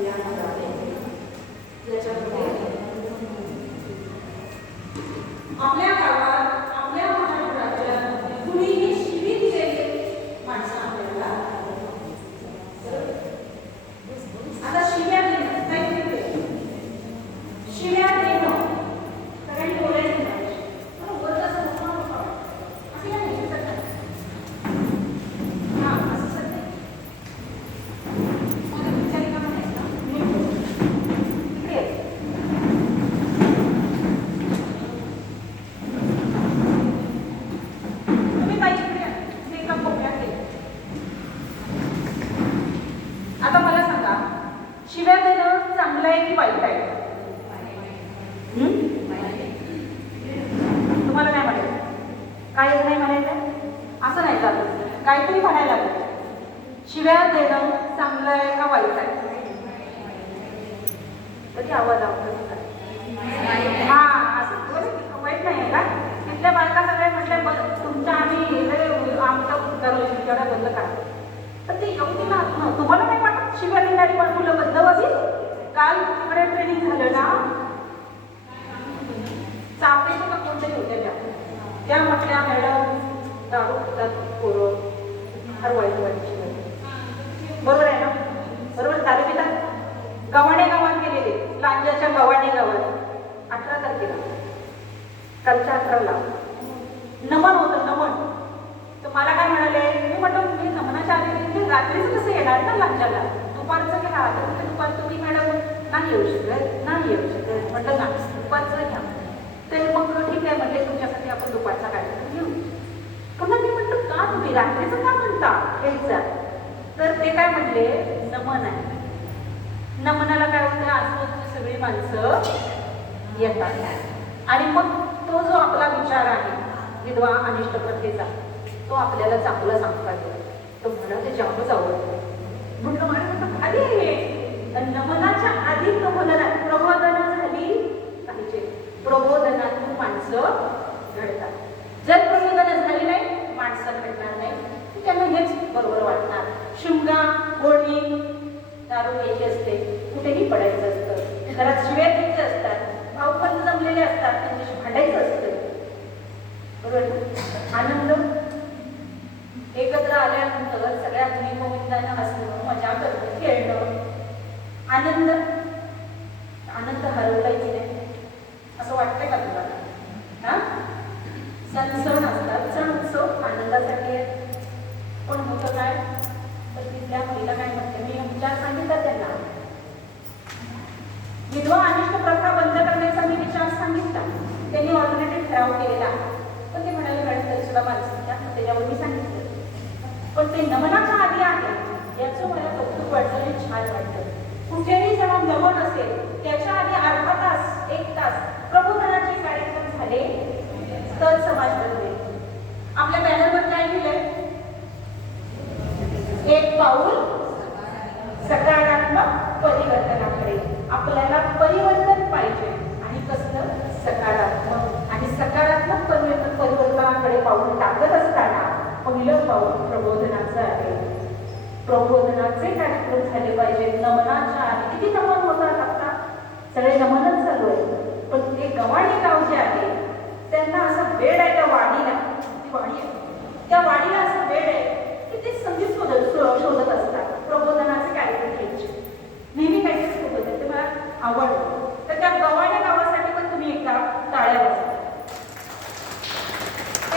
या मुलाने ज्याच्यामध्ये आपल्या गावात आपल्या महाराष्ट्रात कुणीही शिवी दिलेली माणसं आपल्याला आता शिव्या देणं काय म्हणते शिव्या देणं सगळ्यांनी बोलायचं नाही पण बोलत असं असं काय नाही सगळं हां असं सगळं माझ्या विचारी का म्हणायचं इकडे तुम्ही पाहिजे इकडे मी एका कोपऱ्यात गेले आता मला सांगा शिव्या देणं चांगलं आहे की वाईट आहे तुम्हाला काय म्हणायचं काय नाही म्हणायचं असं नाही चालत काहीतरी म्हणायला लागेल शिव्या देणं चांगलं आहे का वाईट आहे कधी आवाज आवडत हा असं वाईट नाही आहे का तिथल्या बायका सगळ्या म्हटल्या तुमच्या आम्ही आमच्या दररोज बंद करा तर ते योग्य ना तुम्हाला नाही वाटत शिव्या देणारी पण मुलं बंद व्हावी काल तिकडे ट्रेनिंग झालं ना चापेचं का कोणतरी होत्या त्या म्हटल्या मॅडम दारू पितात पोरं फार वाईट वाईट शिवाय बरोबर आहे ना बरोबर दारू पितात गव्हाणे गावात गेलेले लांजाच्या गव्हाणे गावात 18 तारखेला कालच्या 18ला नमन होतं नमन तर मला काय म्हणाले मी म्हटलं मी नमनाच्या आधी रात्रीच कसं येणार ना लांजाला दुपारचं घ्या तर दुपारचं मी मॅडम नाही येऊ शकत म्हटलं ना दुपारचं घ्या तर मग ठीक आहे म्हटले तुमच्यासाठी आपण दुपारचा कार्यक्रम घेऊ पुन्हा मी म्हटलं का तुम्ही रात्रीचं का म्हणता घ्यायचा तर ते काय म्हटले नमन आहे नमनाला काय होतं आजूबाजूची सगळी माणसं येतात आणि मग तो जो आपला विचार आहे विधवा अनिष्ट प्रथेचा तो आपल्याला चांगला सांगता येतो तो मला ते जामच आवडतो म्हटलं म्हटलं भारी आहे नमनाच्या आधी प्रबोधन झाली पाहिजे प्रबोधनातून माणसं घडतात जर प्रबोधन झाली नाही माणसं घडणार नाही त्यांना हेच बरोबर वाटणार शिमगा गोळी दारू घ्यायची असते कुठेही पडायचं असतं घरात शिव्या द्यायचे असतात भाऊबंद जमलेले असतात त्यांच्याशी भांडायचं असतं बरोबर आनंद एकत्र आल्यानंतर सगळ्या मुली गोविंदांना हसणं मजा करणं खेळणं आनंद आनंद हरवलाय की नाही असं वाटतंय का तुम्हाला हा सण असतात सण उत्सव आनंदासाठी आहे पण होतं काय तर तिथल्या मुलीला काय म्हणते मी विचार सांगितला त्यांना विधवा अनिष्ट प्रथा बंद करण्याचा मी विचार सांगितला त्यांनी ऑल्टरनेटिव्ह ठराव केलेला पण ते म्हणाले मॅडम तरी सुद्धा मानसिकता त्याच्यावर मी सांगितलं पण ते नमनाच्या आधी आहे याचं मला कौतुक वाटतं आणि छान वाटतं कुठेही जेव्हा नमन असेल त्याच्या आधी अर्धा तास 1 तास प्रबोधनाचे कार्यक्रम झाले तर समाज बदलेल आपल्या बॅनरवर काय लिहिलंय एक पाऊल सकारात्मक परिवर्तनाकडे आपल्याला परिवर्तन पाहिजे आणि कसलं सकारात्मक आणि सकारात्मक परिवर्तनाकडे पाऊल टाकत असताना पहिलं पाऊल प्रबोधनाचं आहे प्रबोधनाचे कार्यक्रम झाले पाहिजे नमनाच्या आधी किती नमन होतात आता सगळे नमनच चालू आहे पण ते गव्हाणे गाव जे आहे त्यांना असं वेळ आहे त्या वाडीला ती वाडी आहे त्या वाडीला असं वेळ आहे की ते संगीत शोधत असतात प्रबोधनाचे कार्यक्रम घ्यायचे नेहमी काहीतरी शोधत ते मला आवडतं तर त्या गव्हाणे गावासाठी पण तुम्ही एकदा टाळ्या बसा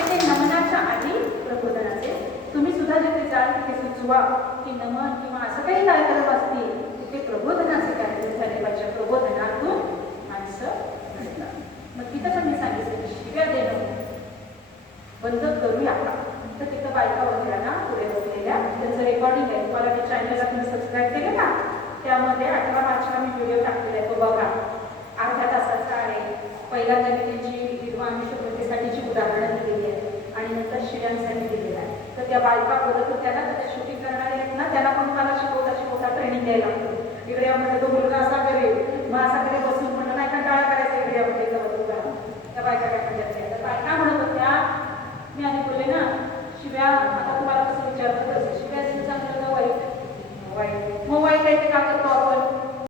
ते नमनाच्या आधी प्रबोधनाचे तुम्ही सुद्धा जिथे जाल तिथे सुचवा की नमन किंवा असं काही कार्यक्रम असतील तिथे प्रबोधनाचे कार्यक्रम झाले पाहिजे प्रबोधनातून माणसं घडतात मग तिथं पण मी सांगितलं की शिव्या देणं बंद करूया तर तिथं बायका वगैरे ना पुढे बसलेल्या त्यांचं रेकॉर्डिंग आहे तुम्हाला ते चॅनलला तुम्ही सबस्क्राईब केलं ना त्यामध्ये 18 मार्चला मी व्हिडिओ टाकलेला आहे तो बघा अर्ध्या तासाचा आहे पहिला त्यांनी त्यांची विधवा अनिष्ट प्रथेसाठीची उदाहरणं दिलेली आहे आणि नंतर शिव्यांसाठी दिलेला आहे तर त्या बायका बोलत होत्या ना त्या शूटिंग करणारे आहेत ना त्यांना पण मला शिकवता ट्रेनिंग द्यायला लागतो इकडे यामध्ये तो मुलगा असा करेल मग असा कडे बसून म्हणणं नाही कंटाळा करायचा इकडे यामध्ये त्या बायका काय म्हणतात तर बायका म्हणत होत्या मी आधी बोलले ना शिव्या आता तुम्हाला कसं विचारतो शिव्या चांगलं का वाईट वाईट मग वाईट आहे ते का करतो